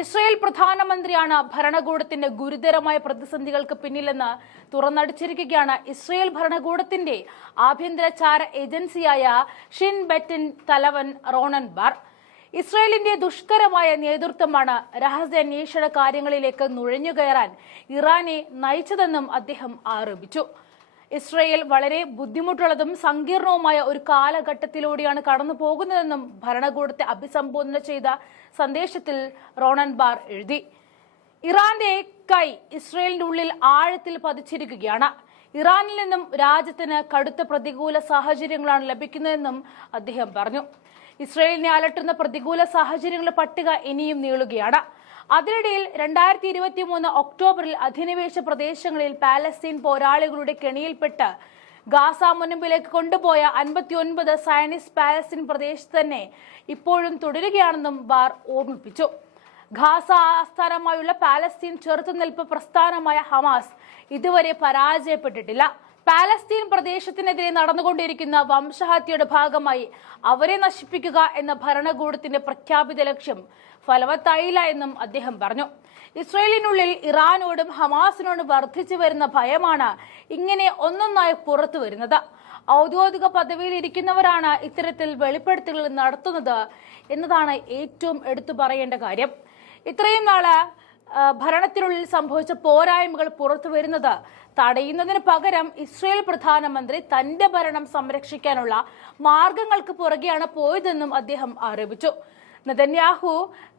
Israel പ്രധാനമന്ത്രിയാണ് ഭരണകൂടത്തിന്റെ ഗുരുതരമായ പ്രതിസന്ധികൾക്ക് പിന്നിലെന്ന് തുറന്നടിച്ചിരിക്കുകയാണ് ഇസ്രായേൽ ഭരണകൂടത്തിന്റെ ആഭ്യന്തര ചാര ഏജൻസിയായ ഷിൻ ബെറ്റിൻ തലവൻ റോണൻ ബാർ. ഇസ്രായേലിന്റെ ദുഷ്കരമായ നേതൃത്വമാണ് രഹസ്യാന്വേഷണ കാര്യങ്ങളിലേക്ക് നുഴഞ്ഞുകയറാൻ ഇറാനെ നയിച്ചതെന്നും അദ്ദേഹം ആരോപിച്ചു. ഇസ്രായേൽ വളരെ ബുദ്ധിമുട്ടുള്ളതും സങ്കീർണവുമായ ഒരു കാലഘട്ടത്തിലൂടെയാണ് കടന്നു പോകുന്നതെന്നും ഭരണകൂടത്തെ അഭിസംബോധന ചെയ്ത സന്ദേശത്തിൽ റോണൻ ബാർ എഴുതി. ഇറാന്റെ കൈ ഇസ്രായേലിന്റെ ഉള്ളിൽ ആഴത്തിൽ പതിച്ചിരിക്കുകയാണ്. ഇറാനിൽ നിന്നും രാജ്യത്തിന് കടുത്ത പ്രതികൂല സാഹചര്യങ്ങളാണ് ലഭിക്കുന്നതെന്നും അദ്ദേഹം പറഞ്ഞു. ഇസ്രായേലിനെ അലട്ടുന്ന പ്രതികൂല സാഹചര്യങ്ങളുടെ പട്ടിക ഇനിയും നീളുകയാണ്. അതിനിടയിൽ 2023 ഒക്ടോബറിൽ അധിനിവേശ പ്രദേശങ്ങളിൽ പാലസ്തീൻ പോരാളികളുടെ കെണിയിൽപ്പെട്ട് ഗാസ മുനമ്പിലേക്ക് കൊണ്ടുപോയ 59 സയനിസ്റ്റ് പാലസ്തീൻ പ്രദേശത്ത് തന്നെ ഇപ്പോഴും തുടരുകയാണെന്നും ബാർ ഓർമ്മിപ്പിച്ചു. ഗാസ ആസ്ഥാനമായുള്ള പാലസ്തീൻ ചെറുത്തുനിൽപ്പ് പ്രസ്ഥാനമായ ഹമാസ് ഇതുവരെ പരാജയപ്പെട്ടിട്ടില്ല. പാലസ്തീൻ പ്രദേശത്തിനെതിരെ നടന്നുകൊണ്ടിരിക്കുന്ന വംശഹത്യയുടെ ഭാഗമായി അവരെ നശിപ്പിക്കുക എന്ന ഭരണകൂടത്തിന്റെ പ്രഖ്യാപിത ലക്ഷ്യം ഫലവത്തായില്ല എന്നും അദ്ദേഹം പറഞ്ഞു. ഇസ്രായേലിനുള്ളിൽ ഇറാനോടും ഹമാസിനോടും വർദ്ധിച്ചു വരുന്ന ഭയമാണ് ഇങ്ങനെ ഒന്നൊന്നായി പുറത്തു വരുന്നത്. ഔദ്യോഗിക പദവിയിൽ ഇരിക്കുന്നവരാണ് ഇത്തരത്തിൽ വെളിപ്പെടുത്തലുകൾ നടത്തുന്നത് എന്നതാണ് ഏറ്റവും എടുത്തു പറയേണ്ട കാര്യം. ഇത്രയും നാള് ഭരണത്തിനുള്ളിൽ സംഭവിച്ച പോരായ്മകൾ പുറത്തു വരുന്നത് തടയുന്നതിന് പകരം ഇസ്രായേൽ പ്രധാനമന്ത്രി തന്റെ ഭരണം സംരക്ഷിക്കാനുള്ള മാർഗങ്ങൾക്ക് പുറകെയാണ് പോയതെന്നും അദ്ദേഹം ആരോപിച്ചു. നെതന്യാഹു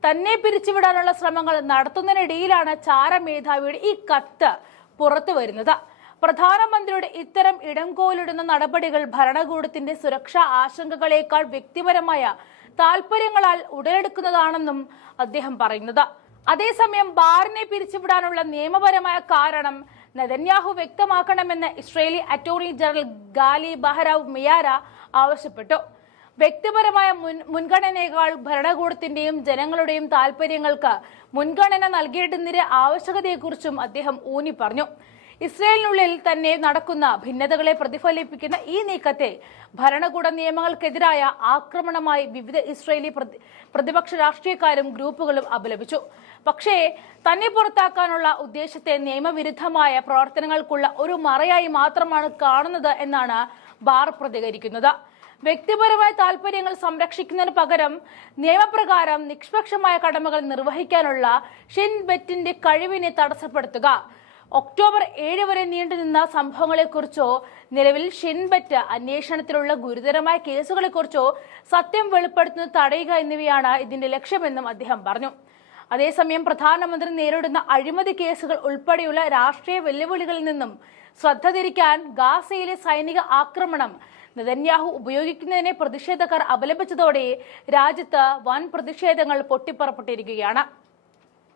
തന്നെ പിരിച്ചുവിടാനുള്ള ശ്രമങ്ങൾ നടത്തുന്നതിനിടയിലാണ് ചാരമേധാവിയുടെ ഈ കത്ത് പുറത്തു വരുന്നത്. പ്രധാനമന്ത്രിയുടെ ഇത്തരം ഇടംകോലിടുന്ന നടപടികൾ ഭരണകൂടത്തിന്റെ സുരക്ഷാ ആശങ്കകളേക്കാൾ വ്യക്തിപരമായ താൽപര്യങ്ങളാൽ ഉടലെടുക്കുന്നതാണെന്നും അദ്ദേഹം പറയുന്നത്. അതേസമയം ബാറിനെ പിരിച്ചുവിടാനുള്ള നിയമപരമായ കാരണം നെതന്യാഹു വ്യക്തമാക്കണമെന്ന് ഇസ്രായേലി അറ്റോർണി ജനറൽ ഗാലി ബഹരാവ് മിയാര ആവശ്യപ്പെട്ടു. വ്യക്തിപരമായ മുൻഗണനയേക്കാൾ ഭരണകൂടത്തിന്റെയും ജനങ്ങളുടെയും താൽപര്യങ്ങൾക്ക് മുൻഗണന നൽകേണ്ടുന്നതിന്റെ ആവശ്യകതയെക്കുറിച്ചും അദ്ദേഹം ഊന്നി പറഞ്ഞു. ഇസ്രായേലിനുള്ളിൽ തന്നെ നടക്കുന്ന ഭിന്നതകളെ പ്രതിഫലിപ്പിക്കുന്ന ഈ നീക്കത്തെ ഭരണകൂട നിയമങ്ങൾക്കെതിരായ ആക്രമണമായി വിവിധ ഇസ്രായേലി പ്രതിപക്ഷ രാഷ്ട്രീയക്കാരും ഗ്രൂപ്പുകളും അപലപിച്ചു. പക്ഷേ തന്നെ പുറത്താക്കാനുള്ള ഉദ്ദേശത്തെ നിയമവിരുദ്ധമായ പ്രവർത്തനങ്ങൾക്കുള്ള ഒരു മറയായി മാത്രമാണ് കാണുന്നത് എന്നാണ് ബാർ പ്രതികരിക്കുന്നത്. വ്യക്തിപരമായ താൽപര്യങ്ങൾ സംരക്ഷിക്കുന്നതിന് പകരം നിയമപ്രകാരം നിഷ്പക്ഷമായ കടമകൾ നിർവഹിക്കാനുള്ള ഷിൻ ബെറ്റിന്റെ കഴിവിനെ തടസ്സപ്പെടുത്തുക, ഒക്ടോബർ 7 വരെ നീണ്ടുനിന്ന സംഭവങ്ങളെക്കുറിച്ചോ നിലവിൽ ഷിൻ ബെറ്റ് അന്വേഷണത്തിലുള്ള ഗുരുതരമായ കേസുകളെക്കുറിച്ചോ സത്യം വെളിപ്പെടുത്തുന്നത് തടയുക എന്നിവയാണ് ഇതിന്റെ ലക്ഷ്യമെന്നും അദ്ദേഹം പറഞ്ഞു. അതേസമയം പ്രധാനമന്ത്രി നേരിടുന്ന അഴിമതി കേസുകൾ ഉൾപ്പെടെയുള്ള രാഷ്ട്രീയ വെല്ലുവിളികളിൽ നിന്നും ശ്രദ്ധ തിരിക്കാൻ ഗാസയിലെ സൈനിക ആക്രമണം നെതന്യാഹു ഉപയോഗിക്കുന്നതിനെ പ്രതിഷേധക്കാർ അപലപിച്ചതോടെ രാജ്യത്ത് വൻ പ്രതിഷേധങ്ങൾ പൊട്ടിപ്പുറപ്പെട്ടിരിക്കുകയാണ്.